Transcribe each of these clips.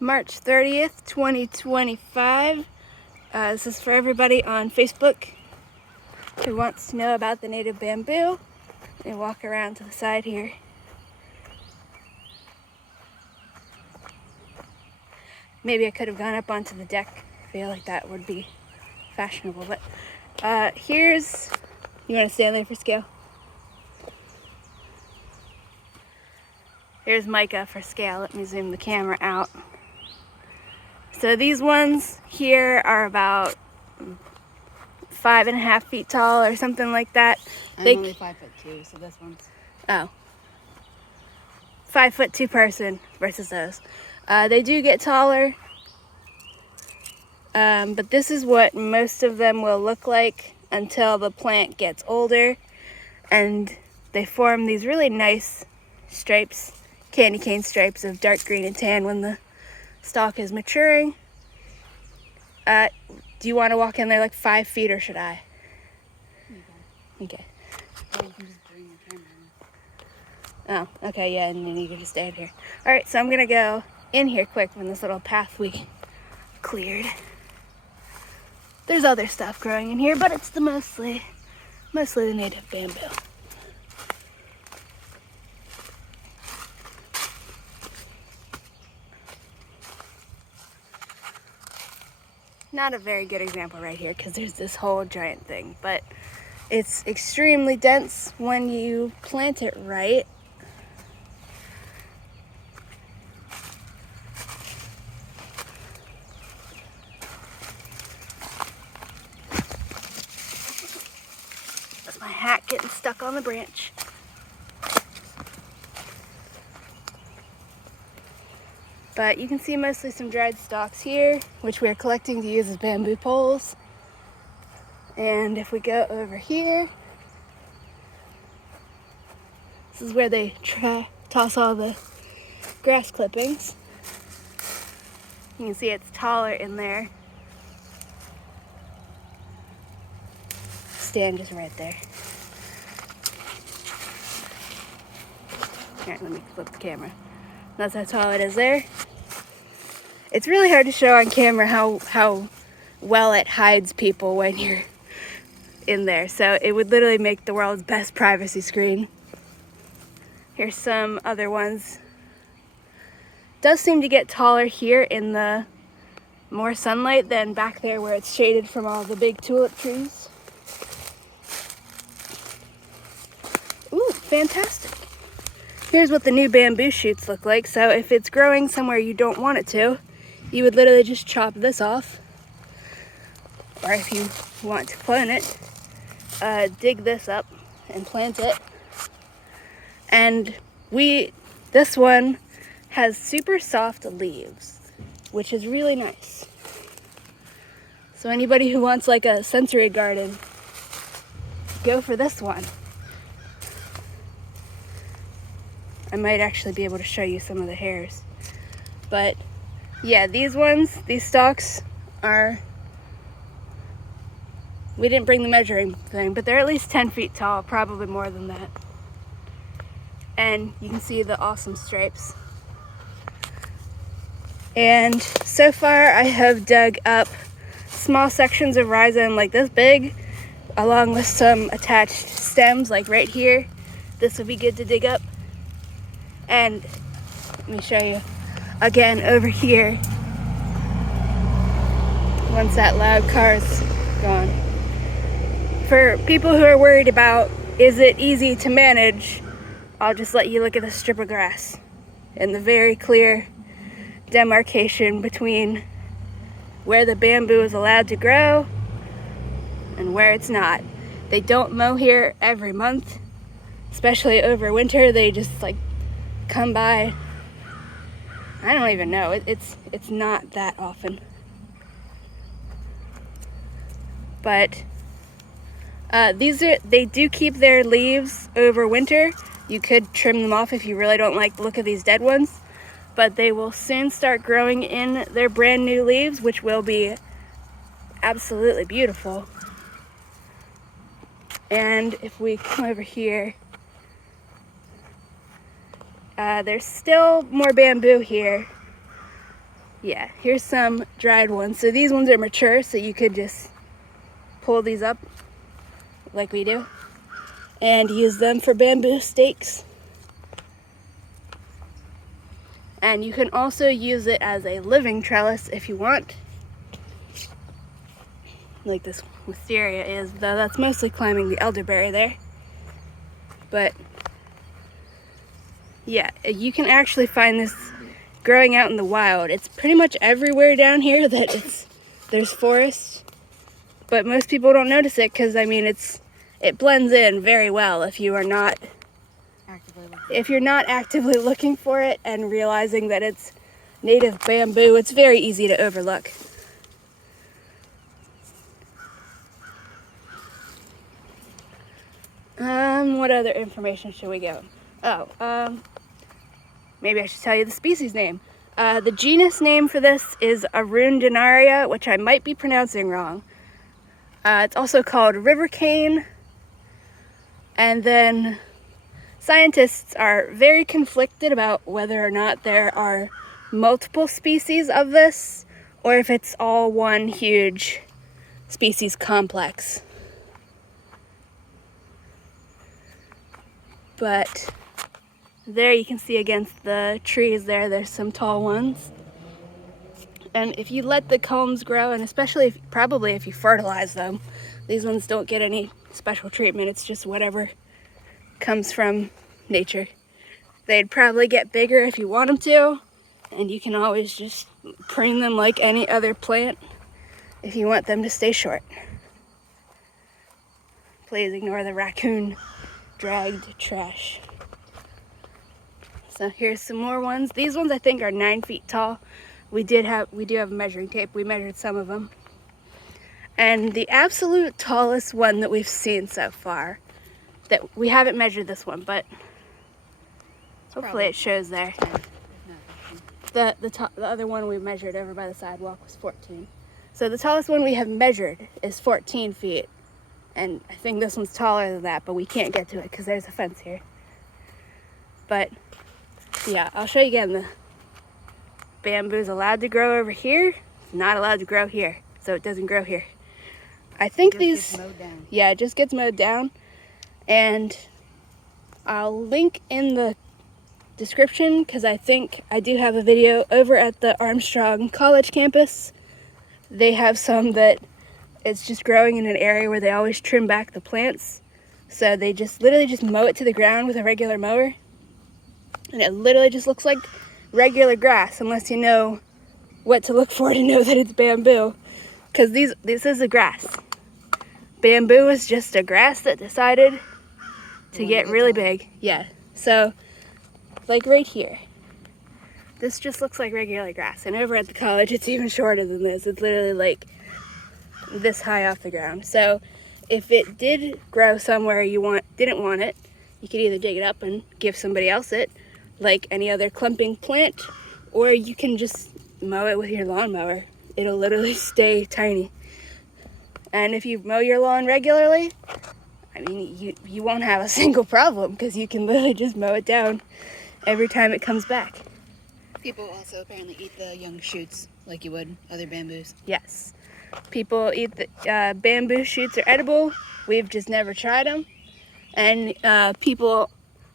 March 30th, 2025. This is for everybody on Facebook who wants to know about the native bamboo. Let me walk around to the side here. Maybe I could have gone up onto the deck. I feel like that would be fashionable. But here's, you want to stand there for scale? Here's mica for scale. Let me zoom the camera out. So these ones here are about 5.5 feet tall or something like that. I'm only 5'2", so this one's... Oh. 5'2" person versus those. They do get taller, but this is what most of them will look like until the plant gets older and they form these really nice stripes, candy cane stripes of dark green and tan when the stalk is maturing. Do you want to walk in there like 5 feet or should I? Okay. Oh, you can just bring your camera in. Oh, okay, yeah, and then you can just stand here. Alright, so I'm gonna go in here quick from this little path we cleared. There's other stuff growing in here, but it's the mostly the native bamboo. Not a very good example right here because there's this whole giant thing, but it's extremely dense when you plant it right. That's my hat getting stuck on the branch. But you can see mostly some dried stalks here, which we're collecting to use as bamboo poles. And if we go over here, this is where they toss all the grass clippings. You can see it's taller in there. Stand just right there. Alright, let me flip the camera. That's how tall it is there. It's really hard to show on camera how well it hides people when you're in there. So it would literally make the world's best privacy screen. Here's some other ones. Does seem to get taller here in the more sunlight than back there where it's shaded from all the big tulip trees. Ooh, fantastic. Here's what the new bamboo shoots look like. So if it's growing somewhere you don't want it to, you would literally just chop this off. Or if you want to clone it, dig this up and plant it. And this one has super soft leaves, which is really nice. So anybody who wants like a sensory garden, go for this one. I might actually be able to show you some of the hairs. But yeah, these stalks are, we didn't bring the measuring thing, but they're at least 10 feet tall, probably more than that. And you can see the awesome stripes. And so far I have dug up small sections of rhizome like this big, along with some attached stems like right here. This would be good to dig up. And let me show you again over here, once that loud car's gone. For people who are worried about, is it easy to manage, I'll just let you look at the strip of grass and the very clear demarcation between where the bamboo is allowed to grow and where it's not. They don't mow here every month, especially over winter. They just like come by. I don't even know. It's not that often. But they do keep their leaves over winter. You could trim them off if you really don't like the look of these dead ones, but they will soon start growing in their brand new leaves, which will be absolutely beautiful. And if we come over here, there's still more bamboo here, Yeah, here's some dried ones. So these ones are mature, so you could just pull these up like we do and use them for bamboo stakes. And you can also use it as a living trellis if you want, like this wisteria is, though that's mostly climbing the elderberry there. But yeah, you can actually find this growing out in the wild. It's pretty much everywhere down here that there's forest, but most people don't notice it because, I mean, it blends in very well if you are not actively looking for it and realizing that it's native bamboo. It's very easy to overlook. What other information should we go? Maybe I should tell you the species name. The genus name for this is Arundinaria, which I might be pronouncing wrong. It's also called Rivercane. And then scientists are very conflicted about whether or not there are multiple species of this or if it's all one huge species complex. But there you can see against the trees there's some tall ones. And if you let the combs grow, and especially probably if you fertilize them, these ones don't get any special treatment. It's just whatever comes from nature. They'd probably get bigger if you want them to, and you can always just prune them like any other plant if you want them to stay short. Please ignore the raccoon dragged trash. So here's some more ones. These ones I think are 9 feet tall. We do have measuring tape. We measured some of them. And the absolute tallest one that we've seen so far, that we haven't measured this one, but hopefully it shows there. 10, the other one we measured over by the sidewalk was 14. So the tallest one we have measured is 14 feet. And I think this one's taller than that, but we can't get to it because there's a fence here. But yeah, I'll show you again. The bamboo's allowed to grow over here. It's not allowed to grow here, so it doesn't grow here. I think these, gets mowed down. Yeah, it just gets mowed down. And I'll link in the description because I think I do have a video over at the Armstrong College campus. They have some that it's just growing in an area where they always trim back the plants. So they just literally just mow it to the ground with a regular mower. And it literally just looks like regular grass unless you know what to look for to know that it's bamboo. Because this is a grass. Bamboo is just a grass that decided to get really big. Yeah. So, like right here. This just looks like regular grass. And over at the college, it's even shorter than this. It's literally like this high off the ground. So if it did grow somewhere you didn't want it, you could either dig it up and give somebody else it, like any other clumping plant, or you can just mow it with your lawnmower. It'll literally stay tiny. And if you mow your lawn regularly, I mean, you won't have a single problem because you can literally just mow it down every time it comes back. People also apparently eat the young shoots like you would other bamboos. Yes. People eat the bamboo shoots are edible. We've just never tried them. And people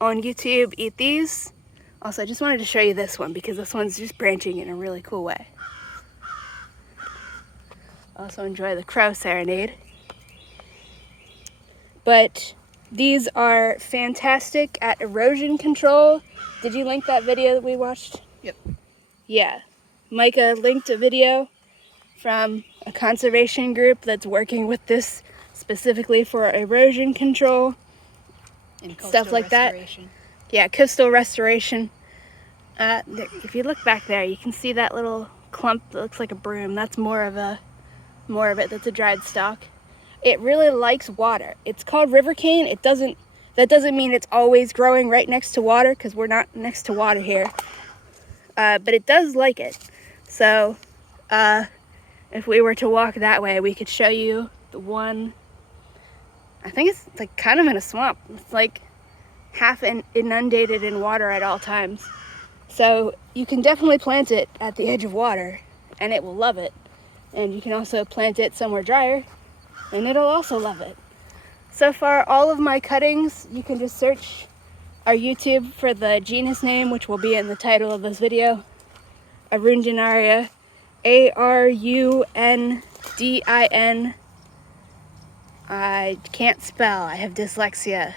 on YouTube eat these. Also, I just wanted to show you this one because this one's just branching in a really cool way. Also enjoy the crow serenade. But these are fantastic at erosion control. Did you link that video that we watched? Yep. Yeah. Micah linked a video from a conservation group that's working with this specifically for erosion control and stuff like that. Yeah, coastal restoration. If you look back there, you can see that little clump that looks like a broom. That's more of it. That's a dried stalk. It really likes water. It's called Rivercane. That doesn't mean it's always growing right next to water because we're not next to water here. But it does like it. So if we were to walk that way, we could show you the one. I think it's like kind of in a swamp. It's like half inundated in water at all times. So you can definitely plant it at the edge of water and it will love it. And you can also plant it somewhere drier and it'll also love it. So far, all of my cuttings, you can just search our YouTube for the genus name, which will be in the title of this video. Arundinaria, Arundin. I can't spell, I have dyslexia.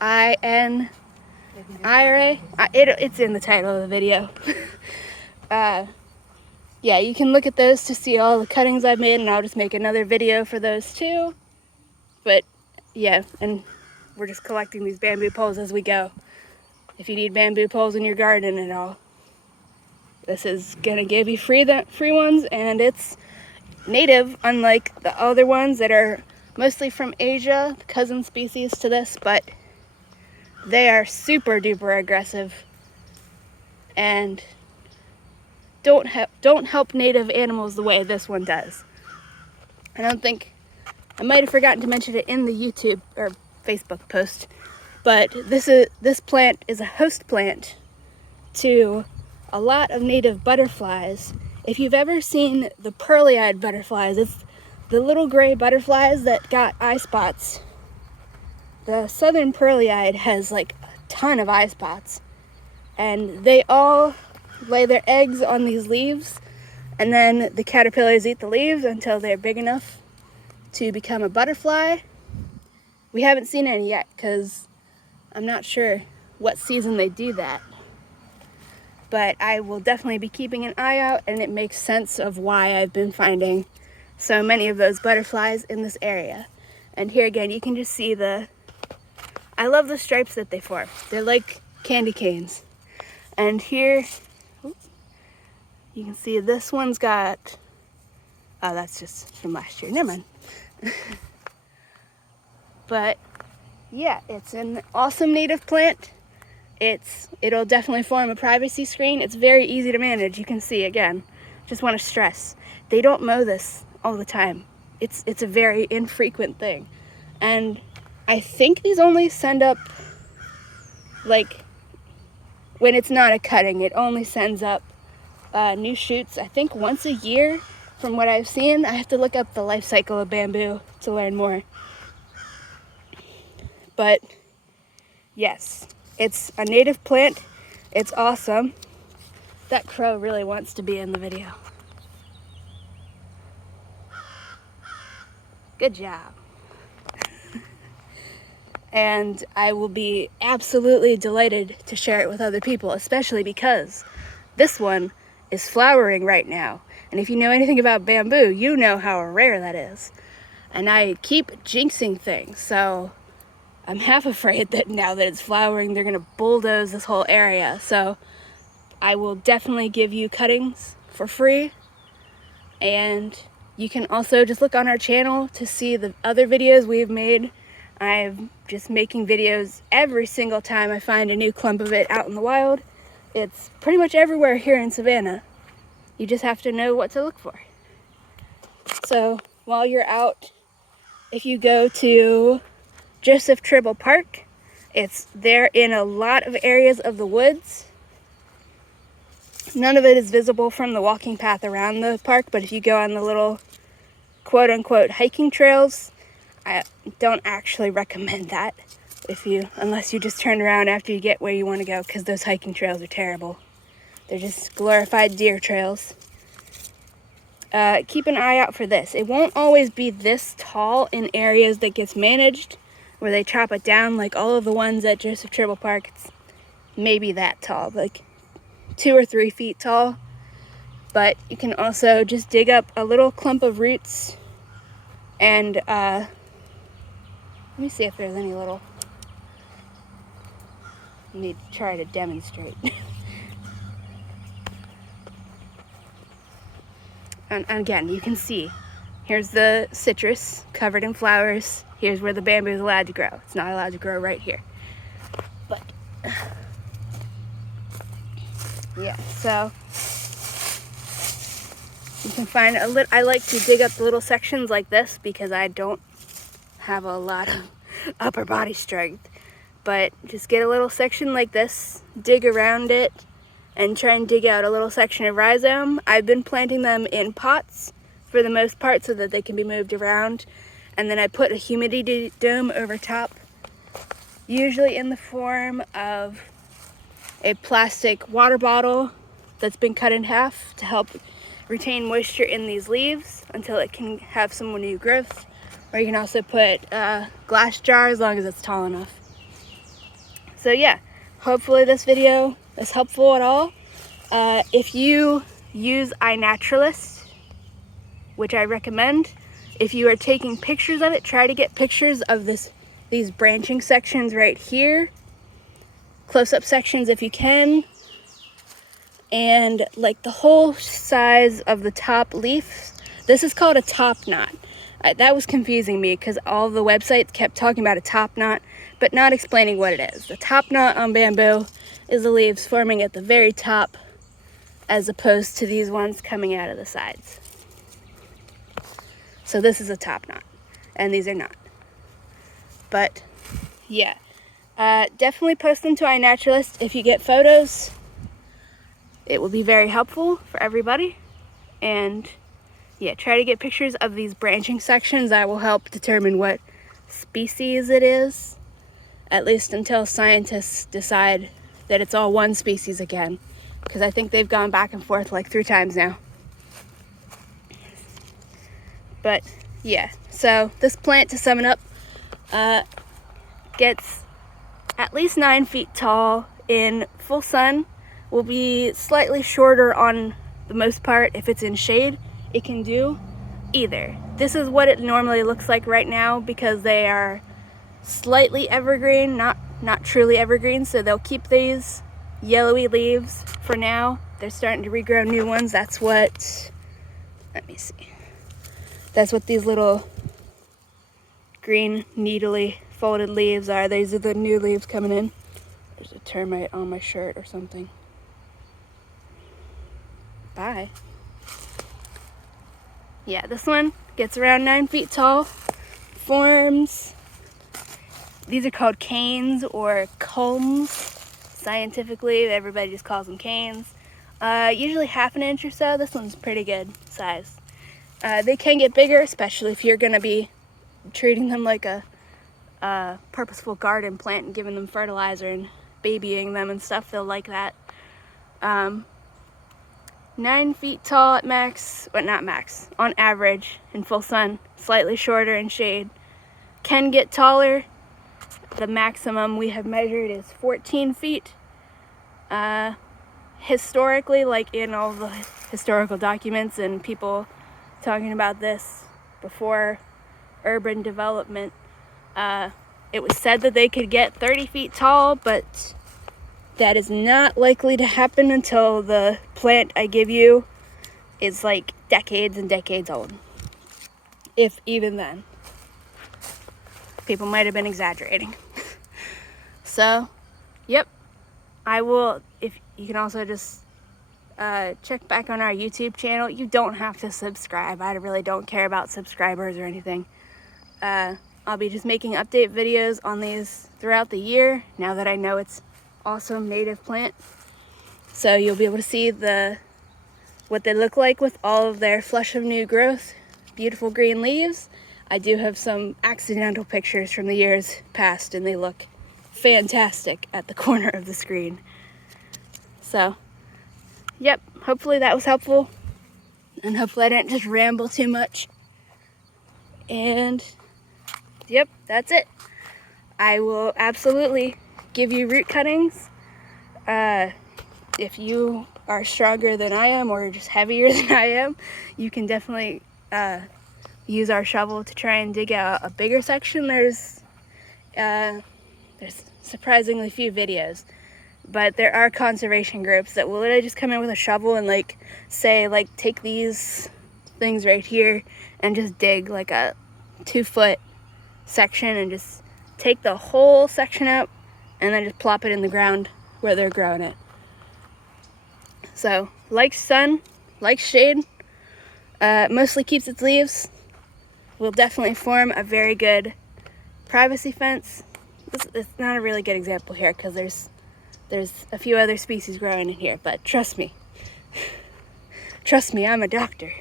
INIRA. It's in the title of the video. Yeah, you can look at those to see all the cuttings I've made, and I'll just make another video for those too. But yeah, and we're just collecting these bamboo poles as we go. If you need bamboo poles in your garden at all, this is gonna give you free ones, and it's native, unlike the other ones that are mostly from Asia, cousin species to this, but they are super duper aggressive and don't help native animals the way this one does. I might have forgotten to mention it in the YouTube or Facebook post, but this plant is a host plant to a lot of native butterflies. If you've ever seen the pearly-eyed butterflies, it's the little gray butterflies that got eye spots. The southern pearly-eyed has like a ton of eye spots, and they all lay their eggs on these leaves, and then the caterpillars eat the leaves until they're big enough to become a butterfly. We haven't seen any yet because I'm not sure what season they do that. But I will definitely be keeping an eye out, and it makes sense of why I've been finding so many of those butterflies in this area. And here again, you can just see I love the stripes that they form. They're like candy canes. And here, you can see this one's got, oh, that's just from last year, never mind. But yeah, it's an awesome native plant. It'll definitely form a privacy screen. It's very easy to manage. You can see, again, just want to stress, they don't mow this all the time. It's a very infrequent thing. And I think these only send up, like, when it's not a cutting, it only sends up new shoots, I think once a year from what I've seen. I have to look up the life cycle of bamboo to learn more. But yes, it's a native plant. It's awesome. That crow really wants to be in the video. Good job. And I will be absolutely delighted to share it with other people, especially because this one is flowering right now. And if you know anything about bamboo, you know how rare that is. And I keep jinxing things, so I'm half afraid that now that it's flowering, they're gonna bulldoze this whole area. So I will definitely give you cuttings for free. And you can also just look on our channel to see the other videos we've made. I'm just making videos every single time I find a new clump of it out in the wild. It's pretty much everywhere here in Savannah. You just have to know what to look for. So while you're out, if you go to Joseph Tribble Park, it's there in a lot of areas of the woods. None of it is visible from the walking path around the park, but if you go on the little quote-unquote hiking trails, I don't actually recommend that unless you just turn around after you get where you want to go, because those hiking trails are terrible. They're just glorified deer trails. Keep an eye out for this. It won't always be this tall in areas that gets managed, where they chop it down like all of the ones at Joseph Tribble Park. It's maybe that tall, like 2 or 3 feet tall. But you can also just dig up a little clump of roots and let me see if there's any little, let me try to demonstrate. And again, you can see, here's the citrus covered in flowers. Here's where the bamboo is allowed to grow. It's not allowed to grow right here. But yeah, so you can find I like to dig up little sections like this because I don't have a lot of upper body strength. But just get a little section like this, dig around it, and try and dig out a little section of rhizome. I've been planting them in pots for the most part so that they can be moved around. And then I put a humidity dome over top, usually in the form of a plastic water bottle that's been cut in half to help retain moisture in these leaves until it can have some new growth. Or you can also put a glass jar as long as it's tall enough. So yeah, hopefully this video is helpful at all. If you use iNaturalist, which I recommend, if you are taking pictures of it, try to get pictures of these branching sections right here, close-up sections if you can, and like the whole size of the top leaf. This is called a top knot. That was confusing me because all the websites kept talking about a top knot, but not explaining what it is. The top knot on bamboo is the leaves forming at the very top, as opposed to these ones coming out of the sides. So this is a top knot, and these are not. But yeah, definitely post them to iNaturalist if you get photos. It will be very helpful for everybody. And yeah, try to get pictures of these branching sections. That will help determine what species it is, at least until scientists decide that it's all one species again, because I think they've gone back and forth like 3 times now. But yeah, so this plant, to sum it up, gets at least 9 feet tall in full sun. Will be slightly shorter on the most part. If it's in shade, it can do either. This is what it normally looks like right now because they are slightly evergreen, not truly evergreen, so they'll keep these yellowy leaves for now. They're starting to regrow new ones. That's what, let me see. That's what these little green needly folded leaves are. These are the new leaves coming in. There's a termite on my shirt or something. Bye. Yeah, this one gets around 9 feet tall, forms, these are called canes or culms. Scientifically, everybody just calls them canes. Usually half an inch or so. This one's pretty good size. They can get bigger, especially if you're going to be treating them like a purposeful garden plant and giving them fertilizer and babying them and stuff. They'll like that. 9 feet tall at max, but not max, on average in full sun, slightly shorter in shade. Can get taller. The maximum we have measured is 14 feet. Historically, like in all the historical documents and people talking about this before urban development, it was said that they could get 30 feet tall, but that is not likely to happen until the plant I give you is like decades and decades old. If even then. People might have been exaggerating. So, yep. I will, if you can also just check back on our YouTube channel. You don't have to subscribe. I really don't care about subscribers or anything. I'll be just making update videos on these throughout the year now that I know it's awesome native plant. So you'll be able to see what they look like with all of their flush of new growth, beautiful green leaves. I do have some accidental pictures from the years past and they look fantastic at the corner of the screen. So, yep, hopefully that was helpful and hopefully I didn't just ramble too much. And yep, that's it. I will absolutely give you root cuttings. If you are stronger than I am or just heavier than I am, you can definitely use our shovel to try and dig out a bigger section. There's surprisingly few videos, but there are conservation groups that will literally just come in with a shovel and take these things right here and just dig like a 2-foot section and just take the whole section out and then just plop it in the ground where they're growing it. So, likes sun, likes shade, mostly keeps its leaves, will definitely form a very good privacy fence. It's not a really good example here because there's There's a few other species growing in here, but trust me. Trust me, I'm a doctor.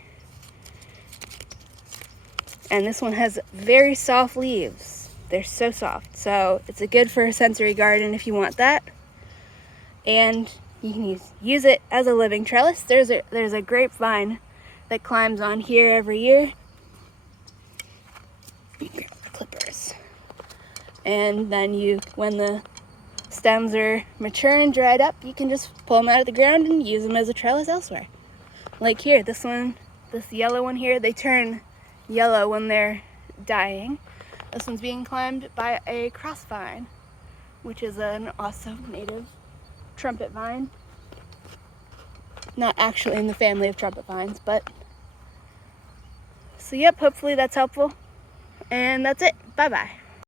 And this one has very soft leaves. They're so soft. So it's good for a sensory garden if you want that. And you can use it as a living trellis. There's a grapevine that climbs on here every year. Grab the clippers. And then when the stems are mature and dried up, you can just pull them out of the ground and use them as a trellis elsewhere. Like here, this yellow one here, they turn yellow when they're dying. This one's being climbed by a crossvine, which is an also native trumpet vine. Not actually in the family of trumpet vines, but. So yep, hopefully that's helpful. And that's it. Bye-bye.